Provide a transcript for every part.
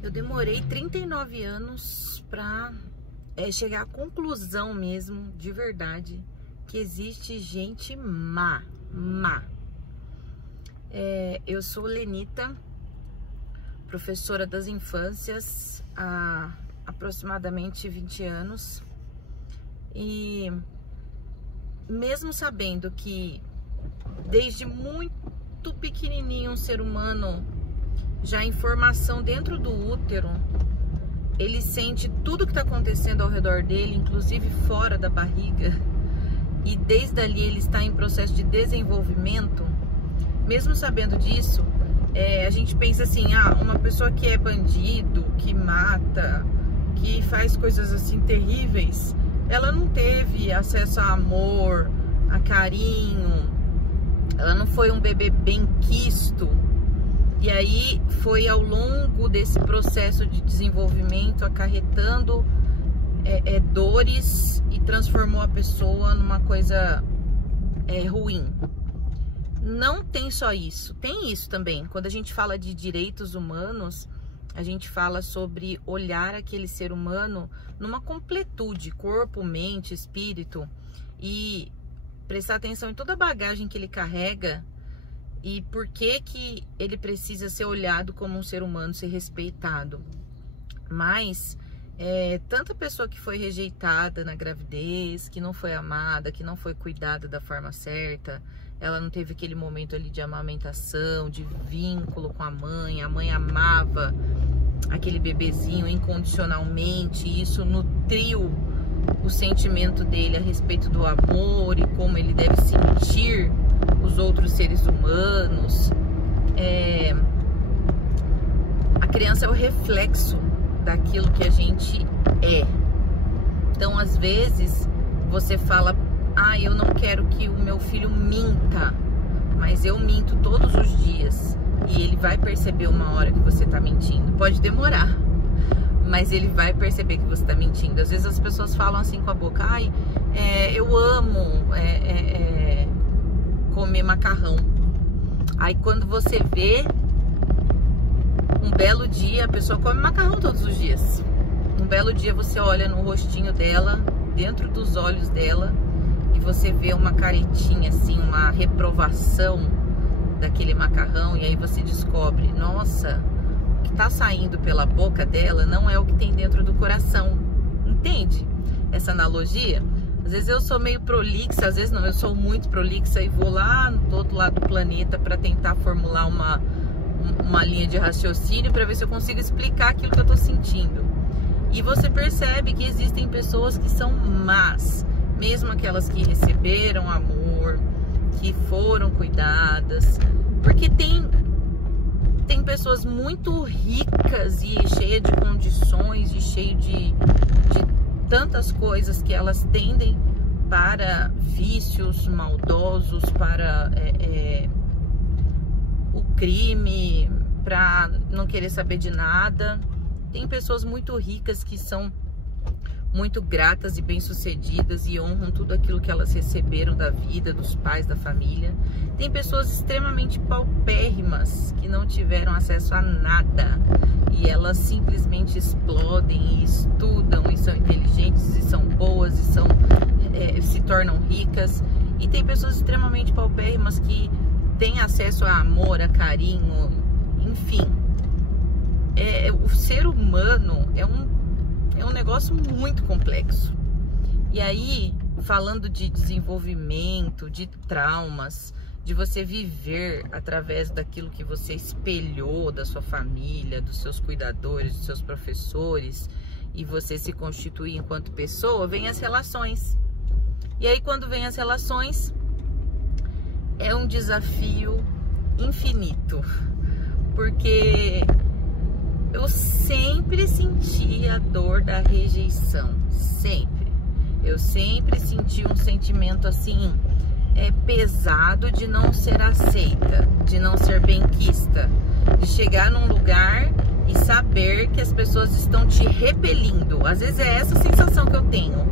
Eu demorei 39 anos pra chegar à conclusão mesmo, de verdade, que existe gente má. Eu sou Lenita, professora das infâncias há aproximadamente 20 anos. E mesmo sabendo que desde muito pequenininho um ser humano, já em formação dentro do útero, ele sente tudo que está acontecendo ao redor dele, inclusive fora da barriga, e desde ali ele está em processo de desenvolvimento. Mesmo sabendo disso, a gente pensa assim, uma pessoa que é bandido, que mata, que faz coisas assim terríveis, ela não teve acesso a amor, a carinho, ela não foi um bebê benquisto. E aí foi ao longo desse processo de desenvolvimento acarretando dores e transformou a pessoa numa coisa ruim. Não tem só isso, tem isso também. Quando a gente fala de direitos humanos, a gente fala sobre olhar aquele ser humano numa completude, corpo, mente, espírito, e prestar atenção em toda a bagagem que ele carrega e por que que ele precisa ser olhado como um ser humano, ser respeitado. Mas tanta pessoa que foi rejeitada na gravidez, que não foi amada, que não foi cuidada da forma certa, ela não teve aquele momento ali de amamentação, de vínculo com a mãe amava aquele bebezinho incondicionalmente, e isso nutriu o sentimento dele a respeito do amor e como ele deve sentir os outros seres humanos. A criança é o reflexo daquilo que a gente é. Então, às vezes, você fala, eu não quero que o meu filho minta, mas eu minto todos os dias. E ele vai perceber uma hora que você tá mentindo. Pode demorar, mas ele vai perceber que você tá mentindo. Às vezes as pessoas falam assim com a boca, eu amo comer macarrão. Aí quando você vê, um belo dia, a pessoa come macarrão todos os dias. Um belo dia você olha no rostinho dela, dentro dos olhos dela, e você vê uma caretinha assim, uma reprovação daquele macarrão, e aí você descobre, nossa, o que tá saindo pela boca dela não é o que tem dentro do coração. Entende essa analogia? Às vezes eu sou meio prolixa, às vezes não, eu sou muito prolixa e vou lá do outro lado do planeta para tentar formular uma linha de raciocínio para ver se eu consigo explicar aquilo que eu tô sentindo. E você percebe que existem pessoas que são más, mesmo aquelas que receberam amor, que foram cuidadas, porque tem pessoas muito ricas e cheias de condições e cheias de tantas coisas que elas tendem para vícios maldosos, para o crime, para não querer saber de nada. Tem pessoas muito ricas que são muito gratas e bem-sucedidas e honram tudo aquilo que elas receberam da vida, dos pais, da família. Tem pessoas extremamente paupérrimas que não tiveram acesso a nada e elas simplesmente explodem e estudam e são inteligentes e são boas e se tornam ricas. E tem pessoas extremamente paupérrimas que têm acesso a amor, a carinho, enfim. O ser humano é um negócio muito complexo. E aí, falando de desenvolvimento, de traumas, de você viver através daquilo que você espelhou da sua família, dos seus cuidadores, dos seus professores, e você se constituir enquanto pessoa, vem as relações. E aí, quando vem as relações, é um desafio infinito, porque eu sempre senti a dor da rejeição, sempre. Eu sempre senti um sentimento assim, pesado de não ser aceita, de não ser benquista, de chegar num lugar e saber que as pessoas estão te repelindo. Às vezes é essa sensação que eu tenho.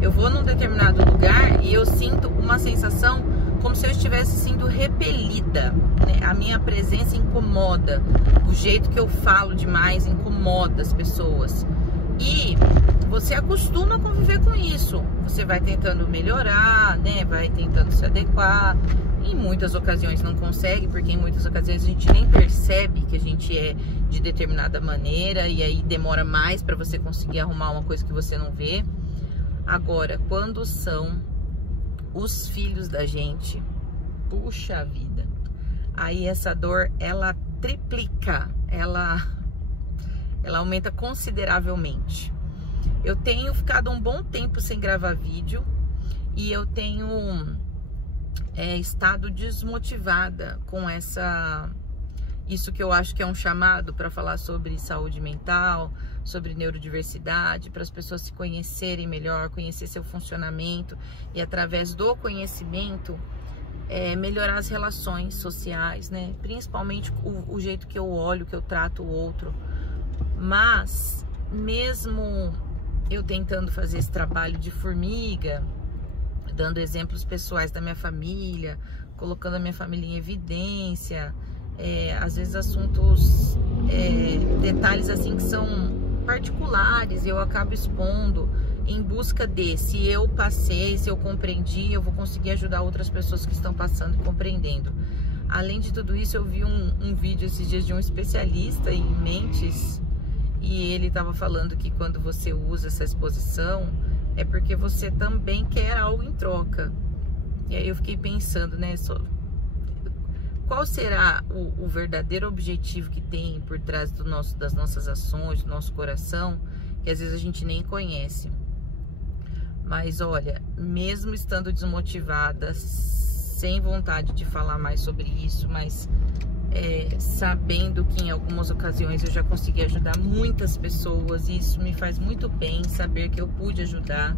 Eu vou num determinado lugar e eu sinto uma sensação como se eu estivesse sendo repelida, né? A minha presença incomoda, o jeito que eu falo demais incomoda as pessoas. E você acostuma a conviver com isso. Você vai tentando melhorar, né? Vai tentando se adequar. Em muitas ocasiões não consegue, porque em muitas ocasiões a gente nem percebe que a gente é de determinada maneira, e aí demora mais para você conseguir arrumar uma coisa que você não vê. Agora, quando são os filhos da gente, puxa vida, aí essa dor, ela triplica, ela aumenta consideravelmente. Eu tenho ficado um bom tempo sem gravar vídeo e eu tenho estado desmotivada com isso que eu acho que é um chamado para falar sobre saúde mental, sobre neurodiversidade, para as pessoas se conhecerem melhor, conhecer seu funcionamento e através do conhecimento melhorar as relações sociais, né? Principalmente o jeito que eu olho, que eu trato o outro. Mas mesmo eu tentando fazer esse trabalho de formiga, dando exemplos pessoais da minha família, colocando a minha família em evidência, às vezes assuntos, detalhes assim que são particulares, eu acabo expondo em busca se eu passei, se eu compreendi, eu vou conseguir ajudar outras pessoas que estão passando e compreendendo. Além de tudo isso, eu vi um vídeo esses dias de um especialista em mentes, e ele estava falando que quando você usa essa exposição é porque você também quer algo em troca. E aí eu fiquei pensando, né, qual será o verdadeiro objetivo que tem por trás das nossas ações, do nosso coração, que às vezes a gente nem conhece. Mas olha, mesmo estando desmotivada, sem vontade de falar mais sobre isso, mas sabendo que em algumas ocasiões eu já consegui ajudar muitas pessoas, e isso me faz muito bem saber que eu pude ajudar.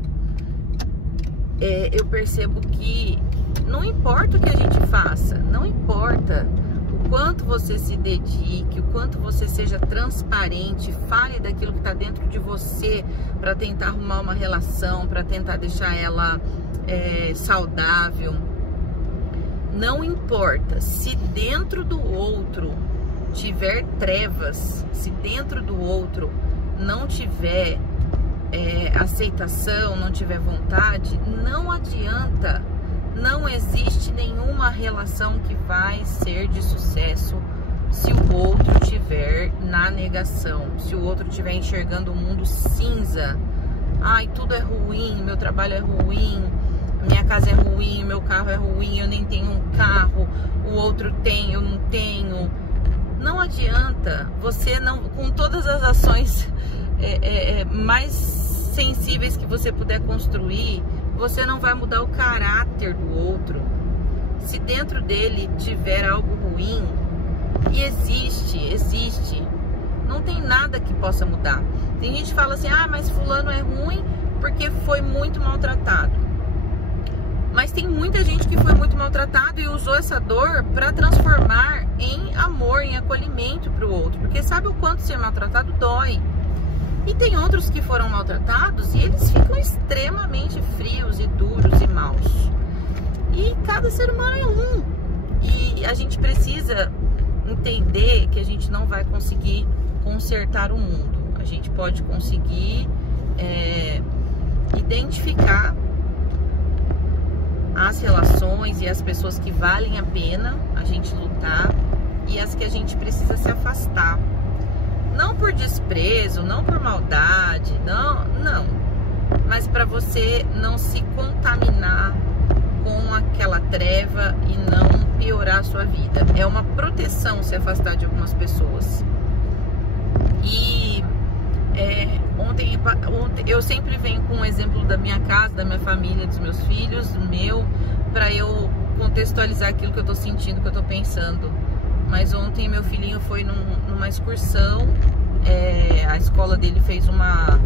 Eu percebo que não importa o que a gente faça, não importa o quanto você se dedique, o quanto você seja transparente, fale daquilo que está dentro de você para tentar arrumar uma relação, para tentar deixar ela saudável. Não importa se dentro do outro tiver trevas, se dentro do outro não tiver aceitação, não tiver vontade, não adianta. Não existe nenhuma relação que vai ser de sucesso se o outro estiver na negação, se o outro estiver enxergando o mundo cinza. Ai, tudo é ruim, meu trabalho é ruim, minha casa é ruim, meu carro é ruim, eu nem tenho um carro, o outro tem, eu não tenho. Não adianta, você não, com todas as ações mais sensíveis que você puder construir, você não vai mudar o caráter do outro. Se dentro dele tiver algo ruim, e existe, não tem nada que possa mudar. Tem gente que fala assim, ah, mas fulano é ruim porque foi muito maltratado. Mas tem muita gente que foi muito maltratado e usou essa dor para transformar em amor, em acolhimento para o outro. Porque sabe o quanto ser maltratado dói. E tem outros que foram maltratados e eles ficam extremamente frios e duros e maus. E cada ser humano é um. E a gente precisa entender que a gente não vai conseguir consertar o mundo. A gente pode conseguir identificar as relações e as pessoas que valem a pena a gente lutar e as que a gente precisa se afastar. Não por desprezo, não por maldade, não. Mas para você não se contaminar com aquela treva e não piorar a sua vida. É uma proteção se afastar de algumas pessoas. E ontem eu sempre venho com um exemplo da minha casa, da minha família, dos meus filhos, para eu contextualizar aquilo que eu tô sentindo, que eu tô pensando. Mas ontem meu filhinho foi numa excursão, a escola dele fez uma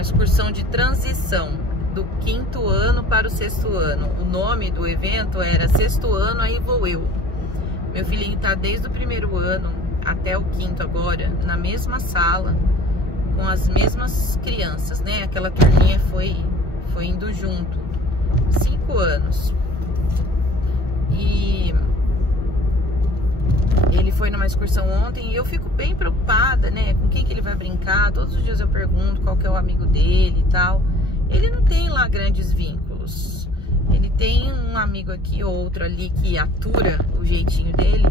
excursão de transição do 5º ano para o 6º ano. O nome do evento era 6º ano, aí vou eu. Meu filhinho tá desde o 1º ano até o 5º agora, na mesma sala, com as mesmas crianças, né? Aquela turminha foi indo junto, 5 anos. E ele foi numa excursão ontem e eu fico bem preocupada, né? Com quem que ele vai brincar. Todos os dias eu pergunto qual que é o amigo dele e tal. Ele não tem lá grandes vínculos. Ele tem um amigo aqui ou outro ali que atura o jeitinho dele.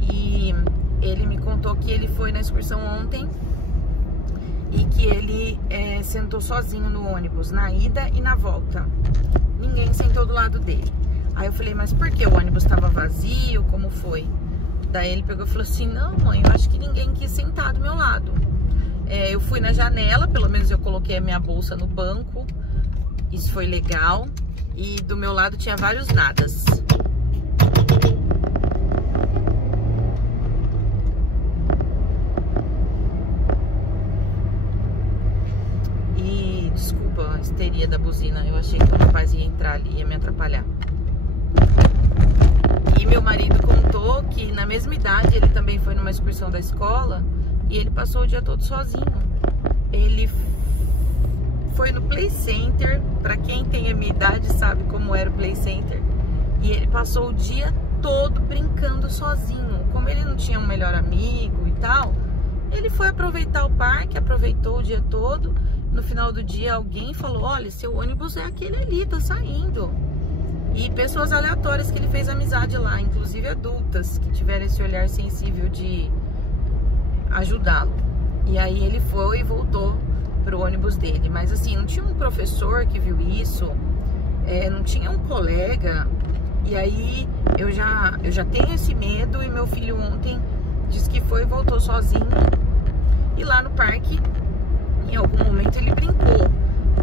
E ele me contou que ele foi na excursão ontem e que ele sentou sozinho no ônibus, na ida e na volta. Ninguém sentou do lado dele. Aí eu falei, mas por que? O ônibus estava vazio? Como foi? Daí ele pegou e falou assim, não, mãe, eu acho que ninguém quis sentar do meu lado. Eu fui na janela, pelo menos eu coloquei a minha bolsa no banco. Isso foi legal. E do meu lado tinha vários nadas. E desculpa a histeria da buzina. Eu achei que o rapaz ia entrar ali e ia me atrapalhar. E meu marido contou que na mesma idade ele também foi numa excursão da escola e ele passou o dia todo sozinho. Ele foi no Play Center, pra quem tem a minha idade sabe como era o Play Center, e ele passou o dia todo brincando sozinho. Como ele não tinha um melhor amigo e tal, ele foi aproveitar o parque, aproveitou o dia todo. No final do dia alguém falou, olha, seu ônibus é aquele ali, tá saindo. E pessoas aleatórias que ele fez amizade lá, inclusive adultas, que tiveram esse olhar sensível de ajudá-lo. E aí ele foi e voltou pro ônibus dele. Mas assim, não tinha um professor que viu isso, não tinha um colega. E aí eu já tenho esse medo. E meu filho ontem disse que foi e voltou sozinho. E lá no parque, em algum momento ele brincou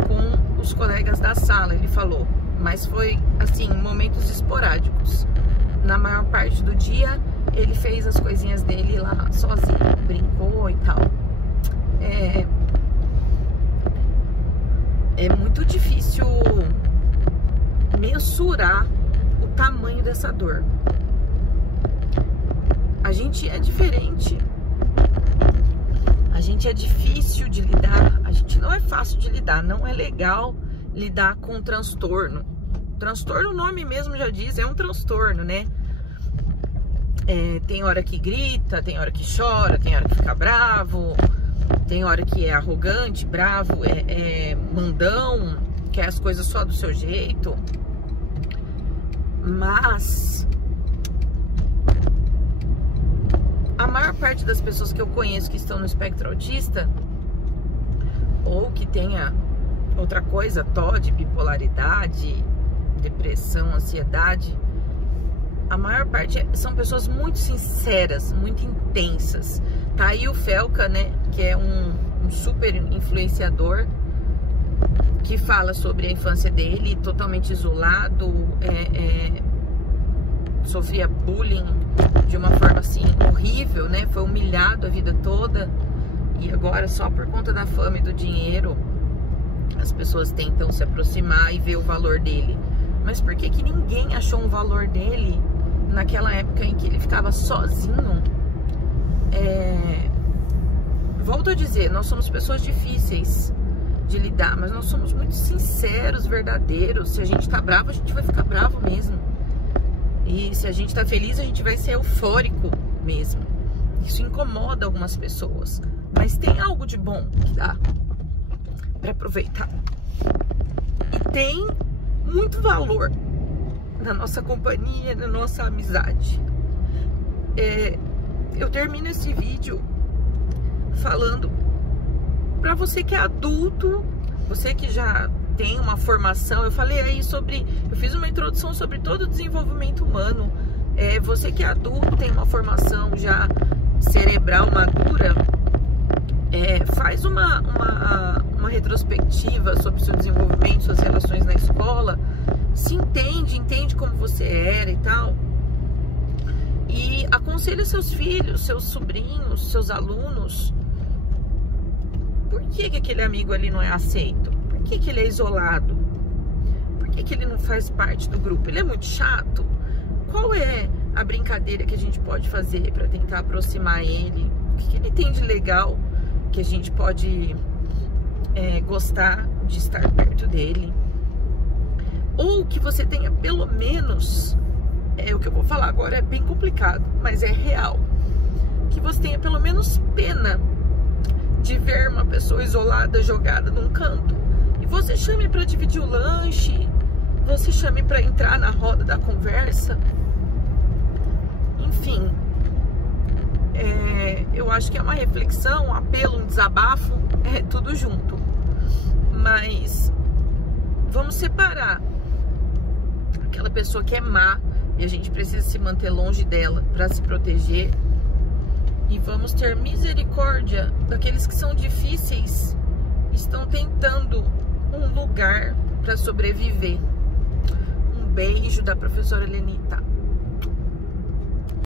com os colegas da sala, ele falou. Mas foi, assim, momentos esporádicos. Na maior parte do dia, ele fez as coisinhas dele lá sozinho, brincou e tal. É muito difícil mensurar o tamanho dessa dor. A gente é diferente. A gente é difícil de lidar. A gente não é fácil de lidar. Não é legal lidar com transtorno. Transtorno, o nome mesmo já diz, é um transtorno, né? Tem hora que grita, tem hora que chora, tem hora que fica bravo, tem hora que é arrogante, bravo, mandão, quer as coisas só do seu jeito. Mas a maior parte das pessoas que eu conheço que estão no espectro autista, ou que tenha outra coisa, TOD, bipolaridade, depressão, ansiedade, a maior parte são pessoas muito sinceras, muito intensas. Tá aí o Felca, né, que é um super influenciador, que fala sobre a infância dele, totalmente isolado, sofria bullying de uma forma assim horrível, né, foi humilhado a vida toda, e agora só por conta da fama e do dinheiro as pessoas tentam se aproximar e ver o valor dele. Mas por que que ninguém achou um valor dele naquela época em que ele ficava sozinho? Volto a dizer, nós somos pessoas difíceis de lidar, mas nós somos muito sinceros, verdadeiros. Se a gente tá bravo, a gente vai ficar bravo mesmo. E se a gente tá feliz, a gente vai ser eufórico mesmo. Isso incomoda algumas pessoas, mas tem algo de bom que dá pra aproveitar. E tem muito valor na nossa companhia, na nossa amizade. Eu termino esse vídeo falando pra você que é adulto, você que já tem uma formação. Eu falei aí eu fiz uma introdução sobre todo o desenvolvimento humano. Você que é adulto, tem uma formação já cerebral madura, faz uma retrospectiva sobre o seu desenvolvimento, suas relações na escola, se entende como você era e tal, e aconselha seus filhos, seus sobrinhos, seus alunos. Por que que aquele amigo ali não é aceito? Por que que ele é isolado? Por que que ele não faz parte do grupo? Ele é muito chato? Qual é a brincadeira que a gente pode fazer para tentar aproximar ele? O que ele tem de legal que a gente pode gostar de estar perto dele? Ou que você tenha pelo menos o que eu vou falar agora é bem complicado, mas é real. Que você tenha pelo menos pena de ver uma pessoa isolada, jogada num canto, e você chame para dividir o lanche, você chame para entrar na roda da conversa. Enfim, eu acho que é uma reflexão, um apelo, um desabafo, é tudo junto. Mas vamos separar aquela pessoa que é má e a gente precisa se manter longe dela para se proteger, e vamos ter misericórdia daqueles que são difíceis, estão tentando um lugar para sobreviver. Um beijo da professora Lenita.